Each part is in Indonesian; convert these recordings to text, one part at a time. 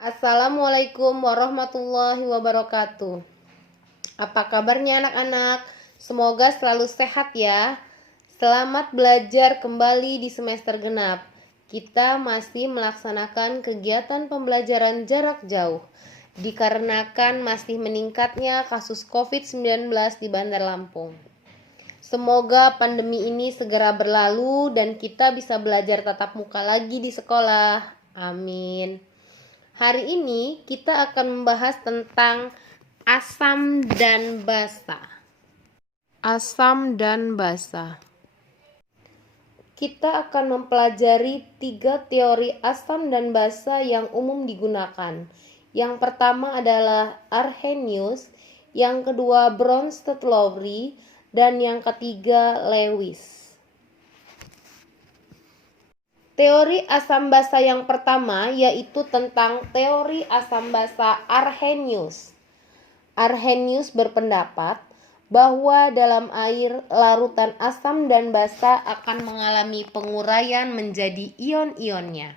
Assalamualaikum warahmatullahi wabarakatuh. Apa kabarnya anak-anak? Semoga selalu sehat ya. Selamat belajar kembali di semester genap. Kita masih melaksanakan kegiatan pembelajaran jarak jauh dikarenakan masih meningkatnya kasus COVID-19 di Bandar Lampung. Semoga pandemi ini segera berlalu dan kita bisa belajar tatap muka lagi di sekolah. Amin. Hari ini kita akan membahas tentang asam dan basa. Asam dan basa. Kita akan mempelajari 3 teori asam dan basa yang umum digunakan. Yang pertama adalah Arrhenius, yang kedua Bronsted-Lowry, dan yang ketiga Lewis. Teori asam basa yang pertama yaitu tentang teori asam basa Arrhenius. Arrhenius berpendapat bahwa dalam air larutan asam dan basa akan mengalami penguraian menjadi ion-ionnya.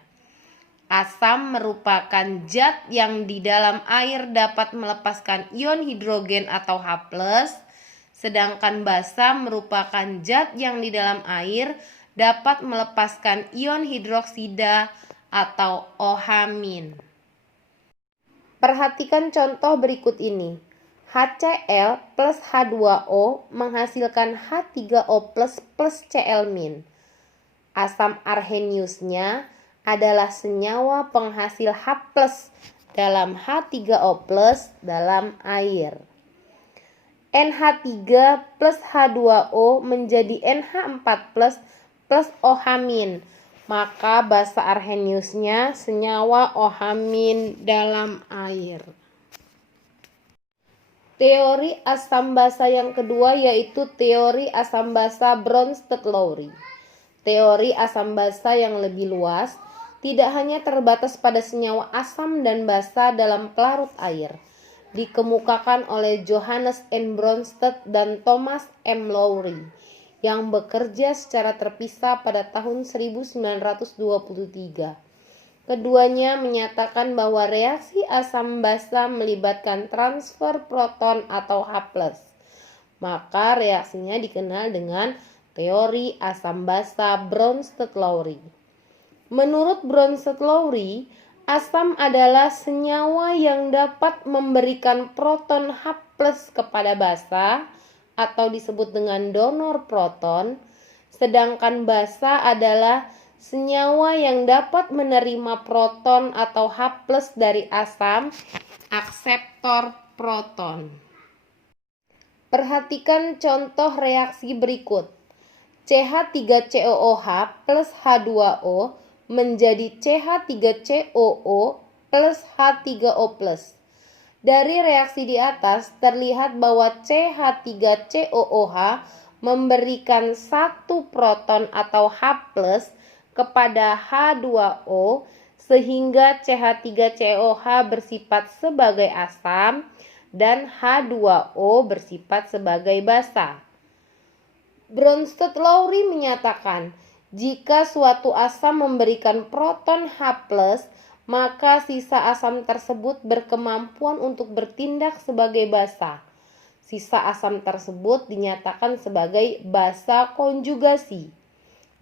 Asam merupakan zat yang di dalam air dapat melepaskan ion hidrogen atau H+, sedangkan basa merupakan zat yang di dalam air dapat melepaskan ion hidroksida atau OH-. Perhatikan contoh berikut ini. HCl plus H2O menghasilkan H3O plus Cl-. Asam arrheniusnya adalah senyawa penghasil H+ dalam H3O+ dalam air. NH3 plus H2O menjadi NH4+ plus OH-. Maka basa arrheniusnya senyawa OH- dalam air. Teori asam basa yang kedua yaitu teori asam basa Bronsted-Lowry. Teori asam basa yang lebih luas tidak hanya terbatas pada senyawa asam dan basa dalam pelarut air. Dikemukakan oleh Johannes N. Bronsted dan Thomas M. Lowry yang bekerja secara terpisah pada tahun 1923. Keduanya menyatakan bahwa reaksi asam basa melibatkan transfer proton atau H+. Maka reaksinya dikenal dengan teori asam basa Bronsted-Lowry. Menurut Bronsted-Lowry, asam adalah senyawa yang dapat memberikan proton H+ kepada basa atau disebut dengan donor proton, sedangkan basa adalah senyawa yang dapat menerima proton atau H+ dari asam, akseptor proton. Perhatikan contoh reaksi berikut. CH3COOH plus H2O menjadi CH3COO plus H3O+. Dari reaksi di atas terlihat bahwa CH3COOH memberikan 1 proton atau H+ kepada H2O sehingga CH3COOH bersifat sebagai asam dan H2O bersifat sebagai basa. Bronsted-Lowry menyatakan jika suatu asam memberikan proton H+, maka sisa asam tersebut berkemampuan untuk bertindak sebagai basa. Sisa asam tersebut dinyatakan sebagai basa konjugasi.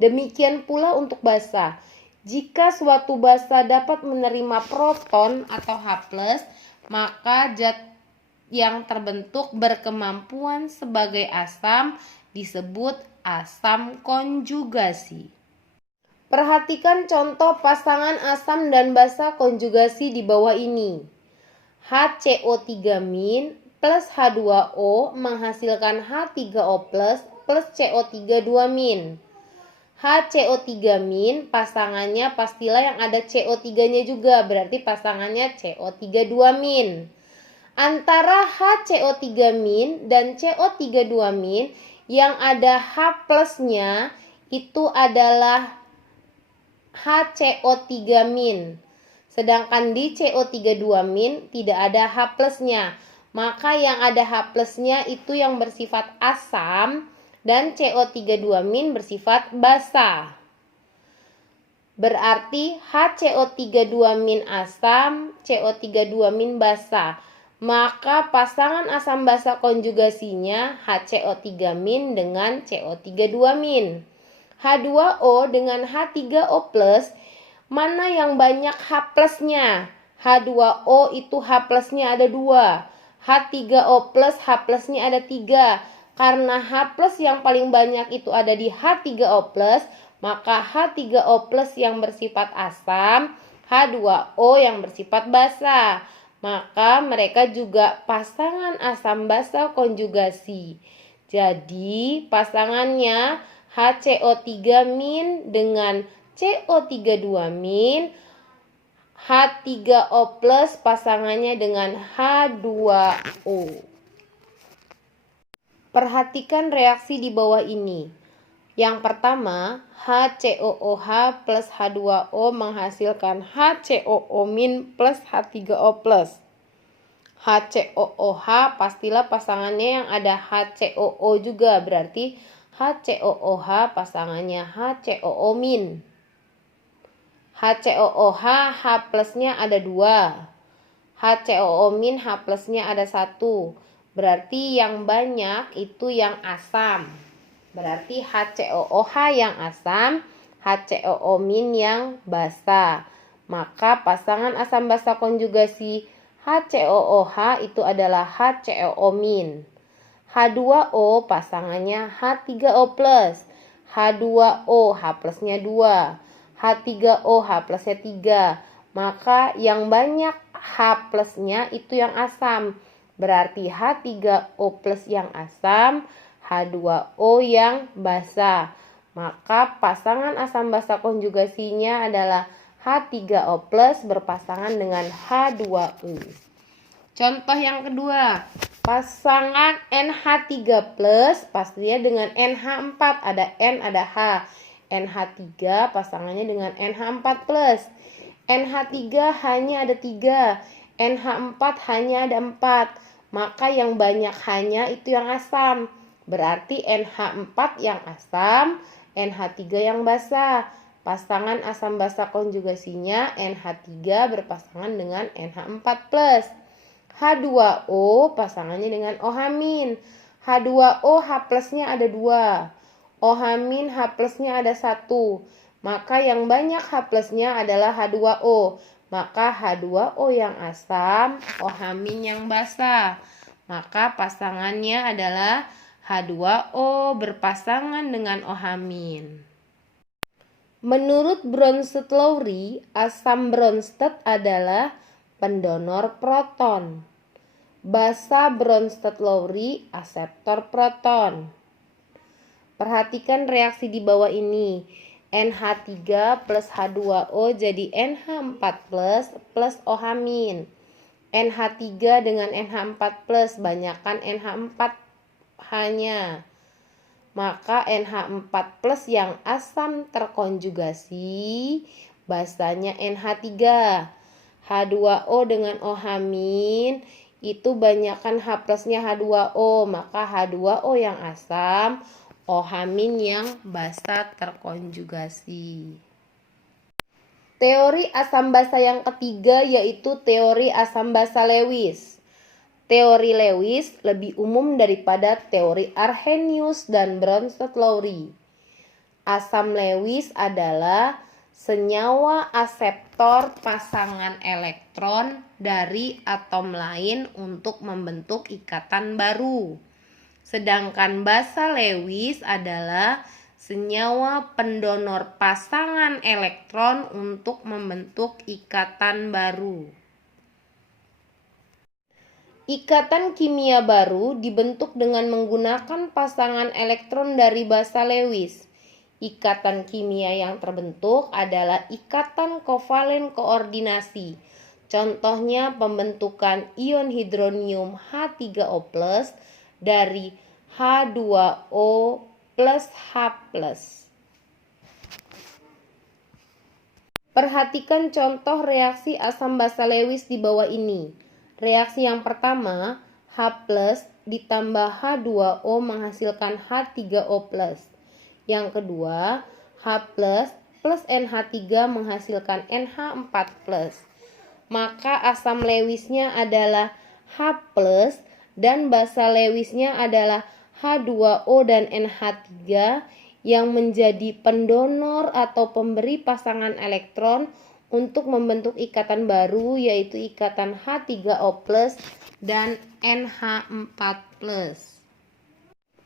Demikian pula untuk basa. Jika suatu basa dapat menerima proton atau H+, maka zat yang terbentuk berkemampuan sebagai asam disebut asam konjugasi. Perhatikan contoh pasangan asam dan basa konjugasi di bawah ini. HCO3- plus H2O menghasilkan H3O+ plus CO3 2-. HCO3- pasangannya pastilah yang ada CO3-nya juga, berarti pasangannya CO3 2-. Antara HCO3- dan CO3 2- yang ada H+-nya itu adalah HCO3-. Sedangkan di CO3 2- tidak ada H+-nya. Maka yang ada H+-nya itu yang bersifat asam dan CO3 2- bersifat basa. Berarti HCO32- asam, CO32- basa. Maka pasangan asam basa konjugasinya HCO3- dengan CO32-. H2O dengan H3O+, mana yang banyak H plusnya? H2O itu H plusnya ada 2. H3O+, H plusnya ada 3. Karena H plus yang paling banyak itu ada di H3O+, maka H3O+ yang bersifat asam, H2O yang bersifat basa. Maka mereka juga pasangan asam basa konjugasi. Jadi pasangannya HCO3- dengan CO32-, H3O+ pasangannya dengan H2O. Perhatikan reaksi di bawah ini. Yang pertama, HCOOH plus H2O menghasilkan HCOO- plus H3O+. HCOOH pastilah pasangannya yang ada HCOO juga, berarti HCOOH pasangannya HCOO-. HCOOH H plusnya ada 2. HCOO- H plusnya ada 1. Berarti yang banyak itu yang asam. Berarti HCOOH yang asam, HCOO- yang basa. Maka pasangan asam basa konjugasi HCOOH itu adalah HCOO-. H2O pasangannya H3O+. H2O H plusnya 2. H3O H plusnya 3. Maka yang banyak H plusnya itu yang asam. Berarti H3O+ yang asam, H2O yang basa. Maka pasangan asam basa konjugasinya adalah H3O+ berpasangan dengan H2O. Contoh yang kedua, pasangan NH3+ pastinya dengan NH4, ada N ada H. NH3 pasangannya dengan NH4+. NH3 hanya ada 3, NH4 hanya ada 4. Maka yang banyak hanya itu yang asam. Berarti NH4 yang asam, NH3 yang basa. Pasangan asam basa konjugasinya NH3 berpasangan dengan NH4+. H2O pasangannya dengan OH-. H2O H plusnya ada 2. OH- H plusnya ada 1. Maka yang banyak H plusnya adalah H2O. Maka H2O yang asam, OH- yang basa. Maka pasangannya adalah H2O berpasangan dengan OH-. Menurut Bronsted-Lowry, asam Bronsted adalah pendonor proton. Basa Bronsted-Lowry aseptor proton. Perhatikan reaksi di bawah ini. NH3 plus H2O jadi NH4 plus OH-. NH3 dengan NH4 plus, banyakkan NH4 hanya. Maka NH4 plus yang asam terkonjugasi, basanya NH3. H2O dengan OH- itu banyakkan H plusnya H2O, maka H2O yang asam, OH- yang basa terkonjugasi. Teori asam basa yang ketiga yaitu teori asam basa Lewis. Teori Lewis lebih umum daripada teori Arrhenius dan Bronsted-Lowry. Asam Lewis adalah senyawa aseptor pasangan elektron dari atom lain untuk membentuk ikatan baru. Sedangkan basa Lewis adalah senyawa pendonor pasangan elektron untuk membentuk ikatan baru. Ikatan kimia baru dibentuk dengan menggunakan pasangan elektron dari basa Lewis. Ikatan kimia yang terbentuk adalah ikatan kovalen koordinasi. Contohnya pembentukan ion hidronium H3O+ dari H2O plus H+. Perhatikan contoh reaksi asam basa Lewis di bawah ini. Reaksi yang pertama, H+ ditambah H2O menghasilkan H3O+. Yang kedua, H+ plus NH3 menghasilkan NH4+. Maka asam Lewisnya adalah H+, dan basa Lewisnya adalah H2O dan NH3 yang menjadi pendonor atau pemberi pasangan elektron untuk membentuk ikatan baru, yaitu ikatan H3O+ dan NH4+.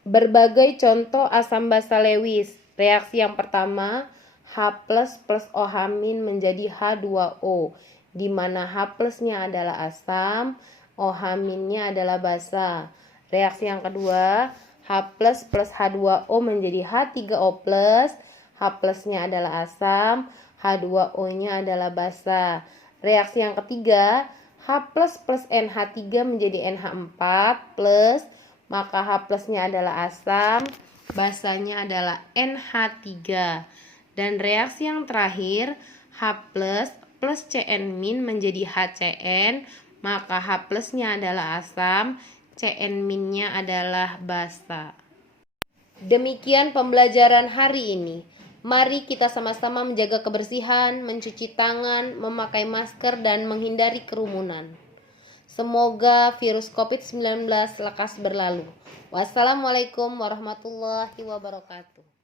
Berbagai contoh asam basa Lewis. Reaksi yang pertama, H+ plus OH- menjadi H2O, di mana H+-nya adalah asam, OH-nya adalah basa. Reaksi yang kedua, H+ plus H2O menjadi H3O+, H+-nya adalah asam, H2O-nya adalah basa. Reaksi yang ketiga, H+ plus NH3 menjadi NH4+, maka H+-nya adalah asam, basanya adalah NH3. Dan reaksi yang terakhir, H+ plus Cn- menjadi HCN, maka H+-nya adalah asam, Cn-nya adalah basa. Demikian pembelajaran hari ini. Mari kita sama-sama menjaga kebersihan, mencuci tangan, memakai masker, dan menghindari kerumunan. Semoga virus COVID-19 lekas berlalu. Wassalamualaikum warahmatullahi wabarakatuh.